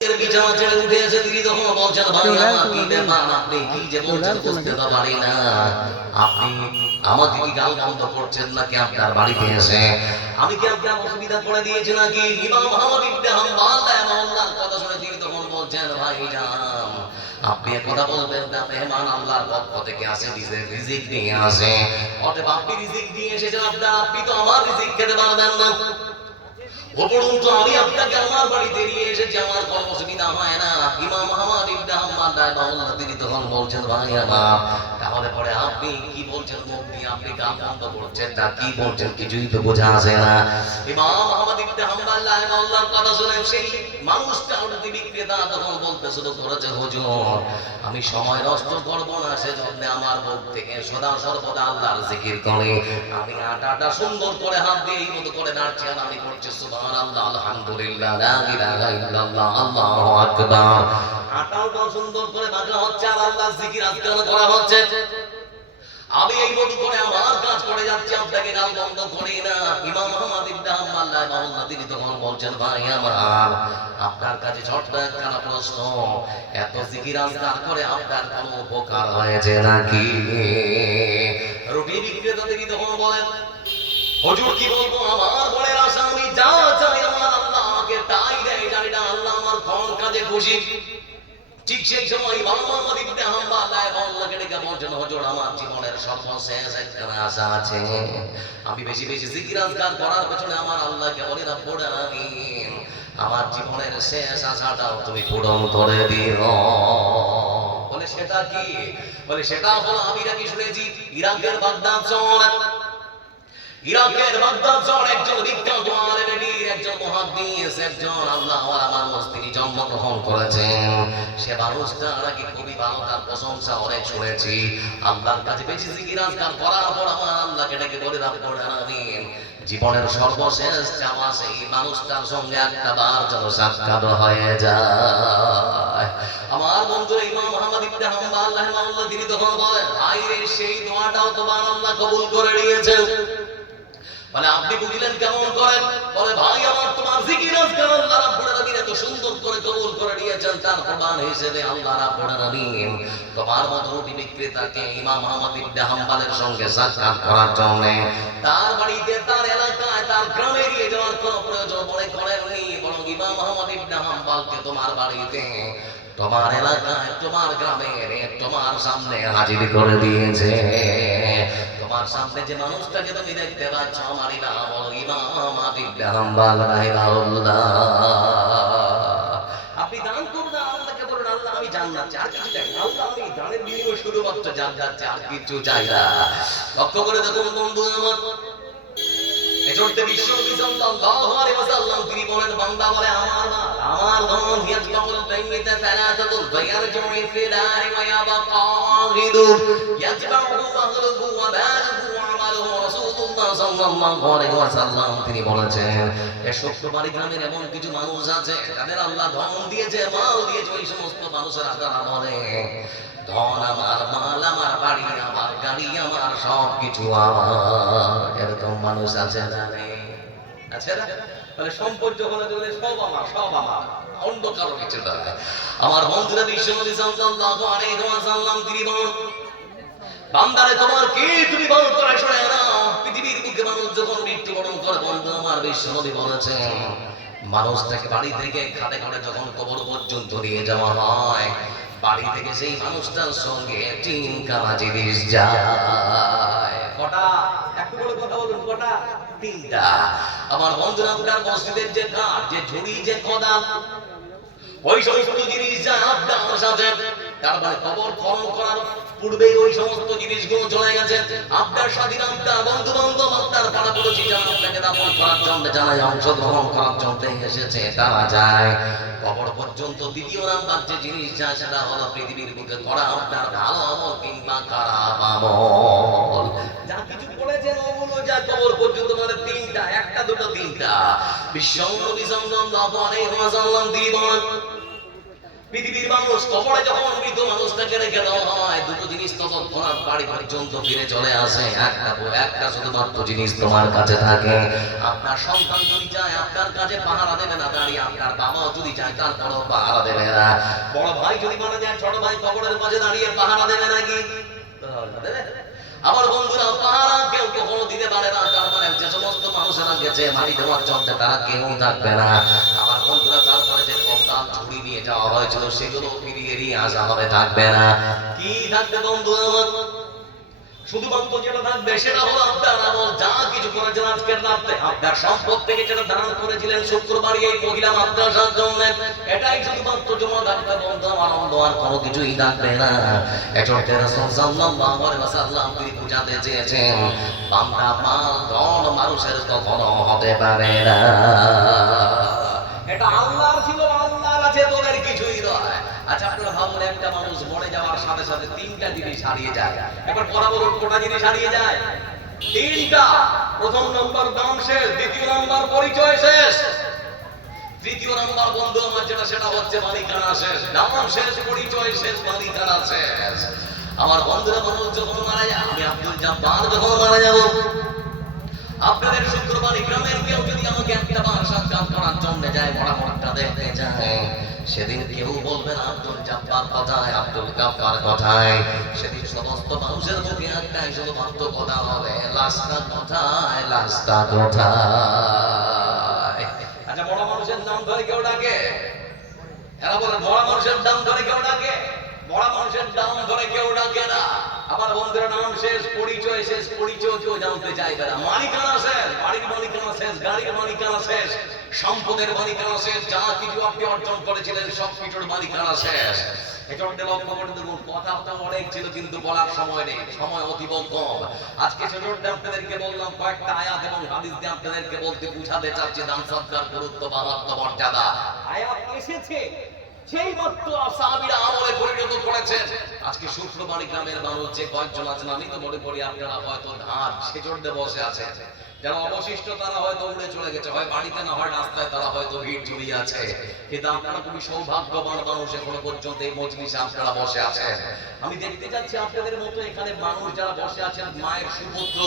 বিছানা ছেড়ে উঠে এসে তিনি তখন বলছেন, ভাই আমার কি ব্যাপার, আপনি কি যে বলছেন বুঝতে তো পারি না। আপনি আমাকে কি গাল বন্ধ করছেন নাকি আপনার বাড়িতে এসে আমি কি আপনার অসুবিধা করে দিয়েছি নাকি? ইমাম আহমদ ইবনে হাম্বল রাহিমাহুল্লাহর কথা শুনে তিনি তখন বলছেন, ভাইজান আপনি কথা বলবেন না, মেহমান আল্লাহর পক্ষ থেকে আসে, রিজিক নিয়ে আসে, অতএব আপনি রিজিক নিয়ে এসেছেন, আপনি তো আমার রিজিক খেতে পারবেন না। উপরন্তু আমি আপনাকে আমার বাড়িতে নিয়ে এসেছি, আমার কোনো অসুবিধা হয় না। ইমাম আহমদ ইবনে হাম্বল রাহিমাহুল্লাহ তিনি তখন বলছেন, ভাই আমার তাহলে পরে আপনি কি বলছেন, মুখ দিয়ে আপনি গান বন্ধ করছেন না, কি বলছেন কিছুই তো বোঝা আসে না। ইমাম আহমদ ইবনে হাম্বল রাহিমাহুল্লাহর কথা শুনে সেই মানুষটা উঠতি বিক্রেতা তখন বলতে শুরু করেছে, হুজুর আমি সময় নষ্ট করব না, সেজন্য আমার মুখ থেকে সদা সর্বদা আল্লাহর জিকির করে আমি আটাটা সুন্দর করে হাত দিয়ে এই মতো করে নাড়ছি আর আমি করছি সুবহানাল্লাহ, আলহামদুলিল্লাহ, লা ইলাহা ইল্লাল্লাহ, আল্লাহু আকবার। আটাটা সুন্দর করে মাখা হচ্ছে আর আল্লাহর জিকির আজকাল করা হচ্ছে। আমি এই মতো করে আমার কাজ করে যাচ্ছি, আপনাকে গাল বন্ধ করি না। ইমাম আহমদ ইবনে হাম্বল রাহিমাহুল্লাহ তিনি তখন বলছেন, ভাই আমার আপনার কাছে ছোট্ট একটা প্রশ্ন, এত জিকির আজকাল করে আপনার কোনো উপকার হয়েছে নাকি? রুটি বিক্রেতা তিনি তখন বলেন, হুজুর কি বলবো, আমার বলের আশা আমি যা চাই আমার আল্লাহ আমাকে তাই দেয়, জানি না আল্লাহ আমার কোন কাজে খুশি। ঠিক সেই সময় ইমাম আহমদ ইবনে হাম্বল রাহিমাহুল্লাহকে ডেকে বলছেন, হুজুর আমার জীবনের সর্বশেষ একটা আশা আছে, আমি বেশি বেশি জিকির আজকার করার পেছনে আমার আল্লাহকে বলি রব্বুল আলামিন আমার জীবনের শেষ আশাটাও তুমি পূরণ করে দিও। বলে সেটা কি? বলে সেটা হলো আমি নাকি শুনেছি ইরাকের বাগদাদ শহরে একজন বিখ্যাত আলেমের একজন মুহাদ্দিস, একজন আল্লাহওয়ালা মানুষ তিনি জন্মগ্রহণ করেছেন। সে মানুষটা নাকি খুবই ভালো, তার প্রশংসা অনেক শুনেছি। আল্লাহর কাছে বেশি জিকির আজকার করার পর আমার আল্লাহকে ডেকে বলে রব্বুল আলামিন জীবনের সর্বশেষ চাওয়া সেই মানুষটার সঙ্গে একটা বার যেন সাক্ষাৎ হয়ে যায়। আমার বন্ধু ইমাম আহমদ ইবনে হাম্বল রাহিমাহুল্লাহ তিনি তখন বলেন, ভাই রে সেই দোয়াটাও তোমার আল্লাহ কবুল করে নিয়েছেন। বলে আপনি বুঝলেন কেমন করেন? বলে ভাই আমার তোমার জিকির আজকাল আল্লাহ রাব্বুল আলামিন এত সুন্দর করে কবুল করে নিয়েছেন, তার প্রমাণ হিসেবে আল্লাহ রাব্বুল আলামিন তোমার মতো রুটি বিক্রেতাকে ইমাম আহমদ ইবনে হাম্বলের সঙ্গে সাক্ষাৎ করার জন্য তার বাড়িতে, তার এলাকায়, তার গ্রামে নিয়ে যাওয়ার কোনো প্রয়োজন মনে করেননি, বরং ইমাম আহমদ ইবনে হাম্বলকে তোমার বাড়িতে, তোমার এলাকায়, তোমার গ্রামে, তোমার সামনে হাজির করে দিয়েছে। তোমার সামনে যে মানুষটাকে তুমি দেখতে পাচ্ছ আমারই নাম হলো ইমাম আহমদ ইবনে হাম্বল রাহিমাহুল্লাহ। আপনি দান করুন আল্লাহকে, বলুন আল্লাহ আমি জান্নাত চাই, আর কিছু চাই না। আল্লাহ আমি দানের বিনিময়ে শুধুমাত্র জান্নাত চাই, আর কিছু চাই না। লক্ষ্য করে দেখুন বন্ধু আমার, এজন্য বিশ্বনবী সাল্লাল্লাহু আলাইহি ওয়াসাল্লাম তিনি বলেন, বান্দা বলে আমার ধন ইয়াজমাউল বাইতা সালাতাতুল ফায়ারজু ফিদারি ওয়া ইয়াবকা গিদু ইয়াজমাউহু আহলুহু ওয়া বালুহু ওয়া আমালুহু। রাসূলুল্লাহ সাল্লাল্লাহু আলাইহি ওয়াসাল্লাম তিনি বলেছেন, এই সত্যবাদী গ্রামের এমন কিছু মানুষ আছে যাদের আল্লাহ ধন দিয়েছে, মাল দিয়েছে, ওই সমস্ত মানুষের আদার আমলে ধন আমার, মাল আমার, বাড়ি আমার, গাড়ি আমার, সব কিছু আমার। এরকম মানুষ আছে না? আছে না? মানে সম্পদ যখন সব আমার, সব আমার, অন্য কারো কিছু না। আমার বন্ধুরা বিশ্বনবী সাল্লাল্লাহু আলাইহি ওয়াসাল্লাম তিনি বলেন, বান্দারে তোমার কি, তুমি বল করে শুনে নাও, পৃথিবীর বুকে মানুষ যখন মৃত্যুবরণ করে, বন্ধু আমার বিশ্বনবী বলেছেন মানুষটাকে বাড়ি থেকে খাটে করে যখন কবর পর্যন্ত নিয়ে যাওয়া হয়, বাড়ি থেকে সেই মানুষটার সঙ্গে তিনখানা জিনিস যায়। কটা? একটু বড় কথা বলুন, কটা? তিনটা। আমার বন্ধুরা আপনার মসজিদের যে কাঠ, যে ঝুড়ি, যে কোদাল, ওই সমস্ত জিনিস যায় আপনার সাথে। তারপরে কবর খনন করার পূর্বে ওই সমস্ত জিনিসগুলো চলে গেছে আপনার সাথে। আপনার বন্ধু বান্ধব, আপনার পাড়া পড়োশি যারা আপনাকে দাফন করার জন্য, যারা অংশগ্রহণ করার জন্য এসেছে, তারা যায়। কবর পর্যন্ত দ্বিতীয় নাম্বার যে জিনিস যায় সেটা হলো পৃথিবীর বুকে করা আপনার ভালো আমল কিংবা খারাপ আমল। যা কিছু করেছেন ওগুলো যা কবর পর্যন্ত, মানে তিনটা, একটা দুটো তিনটা। বিশ্বনবী সাল্লাল্লাহু আলাইহি ওয়াসাল্লাম তিনি বলেন, পৃথিবীর মানুষ কবরে যখন মৃত মানুষটাকে রেখে দেওয়া হয়, দুটো জিনিস তৎক্ষণাৎ বাড়ি পর্যন্ত ফিরে চলে আসে। একটা শুধুমাত্র জিনিস তোমার কাছে থাকে। আপনার সন্তান যদি যায় আপনার কাছে পাহারা দেবে না দাঁড়িয়ে, আপনার বাবাও যদি যায় তারপরও পাহারা দেবে না। বড় ভাই যদি মারা যায় ছোট ভাই কবরের মাঝে দাঁড়িয়ে পাহারা দেবে নাকি? দেবে। আমার বন্ধুরা, পাহারা কেউ কখনো দিতে পারে না। তার মানে যে সমস্ত মানুষেরা গেছে মাটি দেওয়ার জন্য তারা কেউ থাকবে না। আমার বন্ধুরা, তারপরে যে কঙ্কাল ছুরি নিয়ে যাওয়া হয়েছিল সেগুলো ফিরিয়ে নিয়ে আসা হবে, থাকবে না। কি থাকবে বন্ধু আমার? শুধুমাত্র যেটা থাকবে সেটা হলো আপনার আমল। যা কিছু করেছেন আজকের রাতে, আপনার সম্পদ থেকে যেটা দান করেছিলেন শুক্রবার এই মহিলা মাদ্রাসার জন্য, এটাই শুধুমাত্র জমা থাকবে বন্ধু আমার। অন্য আর কোনো কিছুই থাকবে না। এজন্য রাসূল সাল্লাল্লাহু আলাইহি ওয়াসাল্লাম তিনি বুঝাতে চেয়েছেন, বান্দা মাল ধন মানুষের কখনো হতে পারে না। এটা আল্লাহর ছিল, আল্লাহর আছে, তোদের কিছুই নয়। আচ্ছা, আপনারা ভাবুন, একটা মানুষ মরে যাওয়ার সাথে সাথে তিনটা জিনিস হারিয়ে যায়। এবার বরাবর কোটা জিনিস হারিয়ে যায়? তিনটা। প্রথম নম্বর দাম শেষ, দ্বিতীয় নম্বর পরিচয় শেষ, তৃতীয় নম্বর বন্ধু আমার যেটা সেটা হচ্ছে মালিকানা শেষ। দাম শেষ, পরিচয় শেষ, মালিকানা শেষ। আমার বন্ধুরা, মানুষ যখন মারা যায়, আমি আব্দুল জব্বার যখন মারা যাব, আপনাদের শুক্রবার গ্রামের কেউ যদি আমাকে একটা বার সাক্ষাৎ করার জন্য যায়, মরামতটা দেখতে যায়, সেদিন কেউ বলবে না আব্দুল জব্বার কোথায়, আব্দুল জব্বার কোথায়। সেদিন সমস্ত মানুষের মুখে একটাই শুধুমাত্র কথা হবে, লাশটা কোথায়, লাশটা কোথায়। আচ্ছা, বড় মানুষের নাম ধরে কেউ ডাকে? এরা বলে বড় মানুষের নাম ধরে কেউ ডাকে? বড় মানুষের নাম ধরে কেউ ডাকে না। আমার বন্ধুরা, নাম শেষ, পরিচয় শেষ, পরিচয় কেউ জানতে চাইবে না। মালিকানা শেষ, বাড়ির মালিকানা শেষ, গাড়ির মালিকানা শেষ, সম্পদের মালিকানা শেষ, যা কিছু আপনি অর্জন করেছিলেন সব কিছুর মালিকানা শেষ। এজন্য লক্ষ্য করে দেখুন, কথাটা অনেক ছিল কিন্তু বলার সময় নেই, সময় অতীব কম। আজকে সেজন্য আপনাদেরকে বললাম কয়েকটা আয়াত এবং হাদিস দিয়ে আপনাদেরকে বলতে বুঝাতে চাচ্ছি দান সদকার গুরুত্ব, মাহাত্ম্য, মর্যাদা। আয়াত এসেছে সেই মাত্র সাহাবীরা আমলে পরিণত করেছেন। আজকে শুক্রবার গ্রামের মানুষ যে কয়েকজন আছেন, আমি তো মনে করি আপনারা হয়তো ধান সেজন্য বসে আছেন। যারা অবশিষ্ট তারা হয়তো উড়ে চলে গেছে, হয় বাড়িতে না হয় রাস্তায়, তারা হয়তো ভিড় জড়িয়ে আছে। কিন্তু আপনারা খুবই সৌভাগ্যবান মানুষ, এখনো পর্যন্ত এই মজলিসে আপনারা বসে আছেন। আমি দেখতে যাচ্ছি আপনাদের মতো এখানে মানুষ যারা বসে আছেন, মায়ের সুপুত্র,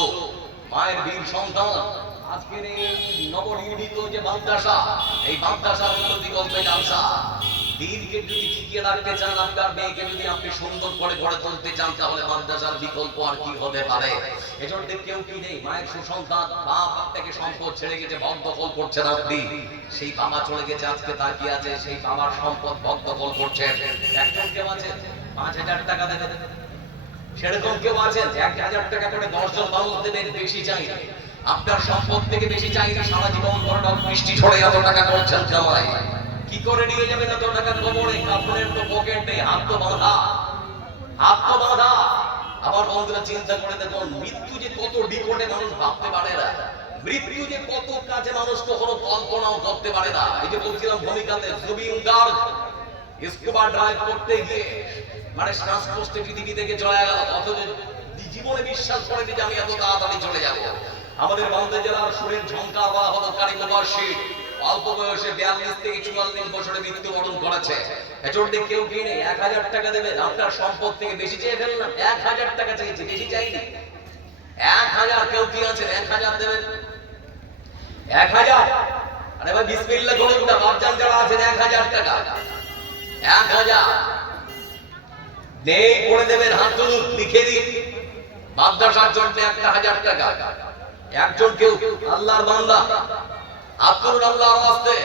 মায়ের বীর সন্তান। আজকের এই নবনির্মিত যে মাদ্রাসা, এই মাদ্রাসার উন্নতি কল্পে জালসা। দিনকে যদি টিকিয়ে রাখতে চান, আপনার মেয়েকে যদি আপনি সুন্দর করে গড়ে তুলতে চান, তাহলে মাদ্রাসার বিকল্প আর কি হতে পারে? এজন্য কেউ কি নেই, মায়ের সুসন্তান, বাপ আপনাকে সম্পদ ছেড়ে গেছে, ভোগ দখল করছেন আপনি। সেই বাবা চলে গেছে, আজকে তাকিয়ে আছে, সেই বাবার সম্পদ ভোগ দখল করছেন। একজন কেউ আছে 5,000 টাকা দেবে, সেরকম কেউ আছেন 1,000 টাকা করে 10 জন মানুষ দেবেন, বেশি চাই। আপনার সম্পদ থেকে বেশি চাই না, সারা জীবন ধরে বৃষ্টি ছড়ে এত টাকা করছেন কামাই। কি করে নিয়ে যাবেন এত টাকা কবরে? কাপড়ের তো পকেট নেই, হাত তো বাঁধা, হাত তো বাঁধা। আবার বন্ধুরা, চিন্তা করে দেখুন, মৃত্যু যে কত বিকটে মানুষ ভাবতে পারে না, মৃত্যু যে কত কাজে মানুষ কখনো কল্পনাও করতে পারে না। এই যে বলছিলাম ভূমিকাতে জুবিন গার্গ স্কুবা ড্রাইভ করতে গিয়ে মানে শ্বাসকষ্টে পৃথিবী থেকে চলে গেল, অথচ জীবনে বিশ্বাস করেনি যে আমি এত তাড়াতাড়ি চলে যাব। আমাদের বান্দা জেলার সুরের ঝঙ্কা বা হলো কারিগর শীত অল্প বয়সে 42 থেকে 44 বছরে মৃত্যুবরণ করেছে। এজন্য কেউ কিনে 1,000 টাকা দেবে, আপনার সম্পদ থেকে বেশি চেয়ে ফেললাম। 1,000 টাকা চেয়েছি, বেশি চাইনি। 1,000 কেউ কি আছে 1,000 দেবেন? 1,000? আরে ভাই বিসমিল্লাহ করুন না, বাপজান যারা আছেন 1,000 টাকা, 1,000 নেই করে দেবেন, হাত তুলুন, লিখে দিন মাদ্রাসার জন্য 1,000 টাকা। একজন কেউ আল্লাহর বান্দা আব্দুল আল্লাহর রাস্তে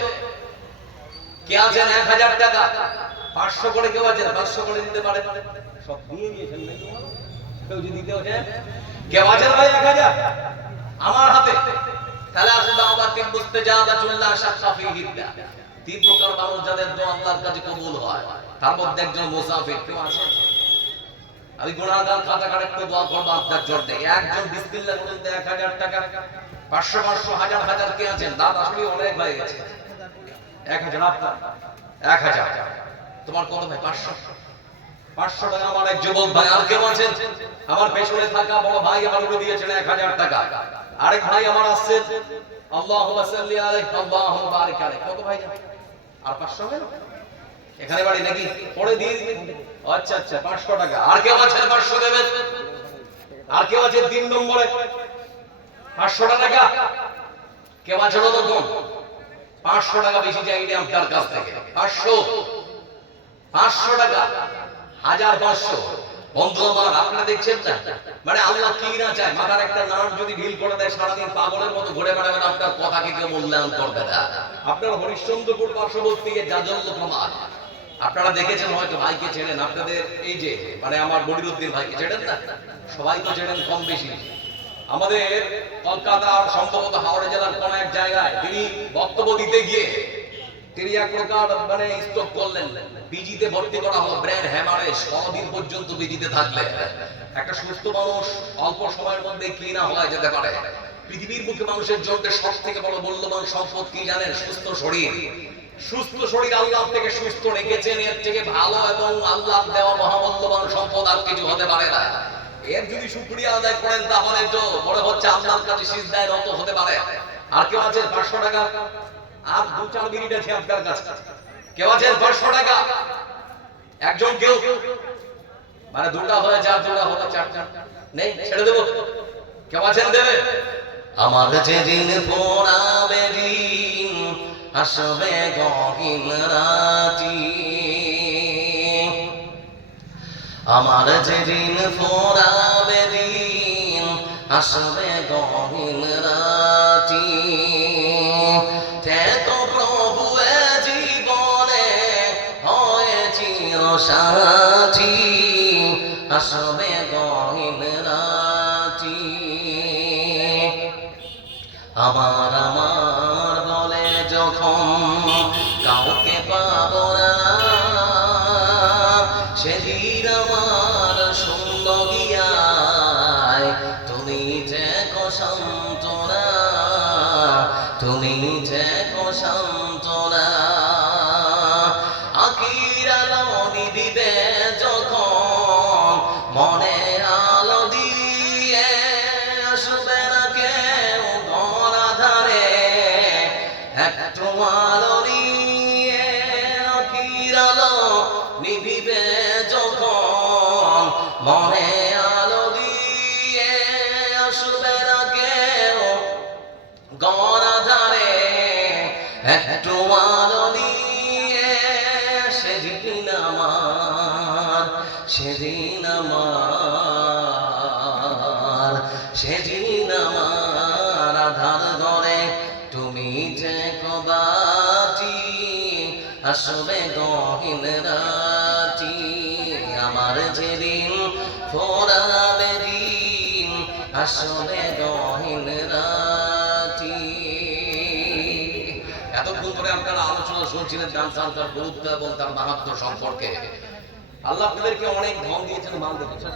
কে আছেন 1,000 টাকা? 500 করে কেউ আছেন? 500 করে দিতে পারে? সব দিয়ে দিয়েছেন নাকি? কেউ যদি দিতে ওঠে কেউ আছেন ভাই 1,000 আমার হাতে? তাহলে আসলে দাওয়াত তিন মুস্তাজাবাতুল্লাহ শাক্কা ফিহিদ্দা, তিন প্রকার মানুষ যাদের দোয়া আল্লাহর কাছে কবুল হয়, তার মধ্যে একজন মুসাফির। কেউ আছে? আমি গুনাহগার খাতা কাটতে দোয়া করব আপনার জন্য। একজন বিসমিল্লাহ বলুন তো 1,000 টাকা। 500 500 হাজার হাজার কে আছেন? দাঁত আসলে অনেক হয়ে গেছে। 1,000 আপনার 1,000 তোমার কত ভাই? 500 টাকা আমার এক যুবক ভাই। আর কেউ আছেন? আমার পেছনে থাকা বড় ভাই আমাকে দিয়েছেন 1,000 টাকা। আরেক ভাই আমার আসছে, আল্লাহুম্মা সাল্লি আলাইহি আল্লাহুম্মা বারিক আলাইহি। কত ভাই? আর 500 হলো এখানে বাড়ি নাকি? পরে দিয়ে দিবেন। আচ্ছা আচ্ছা, 500 টাকা। আর কেউ আছে 500 দেবেন? আর কেউ আছে 3 নম্বরে 500 টাকা? কেউ আছে নতুন? 500 টাকা বেশি চাইনি আপনার কাছ থেকে। 500 টাকা, 1500। বন্ধু আমার, আপনারা দেখছেন না মানে আল্লাহ কি না চায়? মাথার একটা নাম যদি ঢিল করে দেয়, সারাদিন পাগলের মতো ঘুরে বেড়াবেন, আপনার কথাকে কেউ মূল্যায়ন করবে না। আপনার হরিশ্চন্দ্রপুর পার্শ্ববর্তী জাজল্য প্রমাণ আপনারা দেখেছেন হয়তো। ভাইকে চেনেন, আপনাদের এই যে মানে আমার মনিরুদ্দিন ভাইকে চেনেন না? সবাই তো চেনেন কম বেশি। আমাদের কলকাতার সম্ভবত হাওড়া জেলার কোন এক জায়গায় তিনি বক্তব্য দিতে গিয়ে তিনি এক প্রকার মানে স্ট্রোক করলেন। বিজিতে ভর্তি করা হলো, ব্রেন হ্যামারেজ, কতদিন পর্যন্ত বিজিতে থাকলে একটা সুস্থ মানুষ অল্প সময়ের মধ্যে কি না হয়ে যেতে পারে। পৃথিবীর বুকে মানুষের জন্য সব থেকে বড় মূল্যবান সম্পদ কি জানেন? সুস্থ শরীর। সুস্থ শরীর আল্লাহ থেকে সুস্থ রেখেছেন, এর থেকে ভালো এবং আল্লাহ দেওয়া মহামূল্যবান সম্পদ আর কিছু হতে পারে না। এর যদি শুকরিয়া আদায় করেন তাহলে তো মনে হচ্ছে আল্লাহর কাছে সিজদায় নত হতে পারে। আর কেউ আছে 500 টাকা? আর 2-4 মিনিট আছে আপনার কাছে। কেউ আছে 500 টাকা? একজন কেউ? মানে দুটা হয়ে 4, দুটা হতে 4 নেই, ছেড়ে দেব। কেউ আছেন দেবে? আমার যেদিন পড়াবে দিন আসবে গহীন রাতি, আমার যেদিন পড়াবে দিন আসবে গহীন রাতি, তো প্রভু এ জীবনে হয় চিরসাথী, আসবে গহীন রাতি। আমার আমার বলে যখন কাউকে পাবো না, সেদিন আমার শূন্য গিয়ায় তুমি যে সান্ত্বনা, তুমি যে সান্ত্বনা। আখির আলো নিবিবে যখন মনে আলো দিয়ে, আসবে না কেউ ঘর আধারে একটু আলো নিয়ে। আখির আলো নিবিবে যখন মনে আলো দিয়ে, আসবে না কেউ ঘর আধারে একটু আলো নিয়ে। সেদিন আমার, সেদিন আমার, সেদিন আমার আধার ঘরে তুমি যে কবাতি, আসবে গহীন রাতি। আমার যেদিন ফোরাবে দিন আসবে গহীন রাতি। এতক্ষণ ধরে আপনারা আলোচনা শুনছিলেন ডান্সার, তার গুরুত্ব এবং তার মাহাত্ম্য সম্পর্কে। আল্লাহ আপনাদেরকে অনেক ধন দিয়েছেন, মাল দিয়েছেন।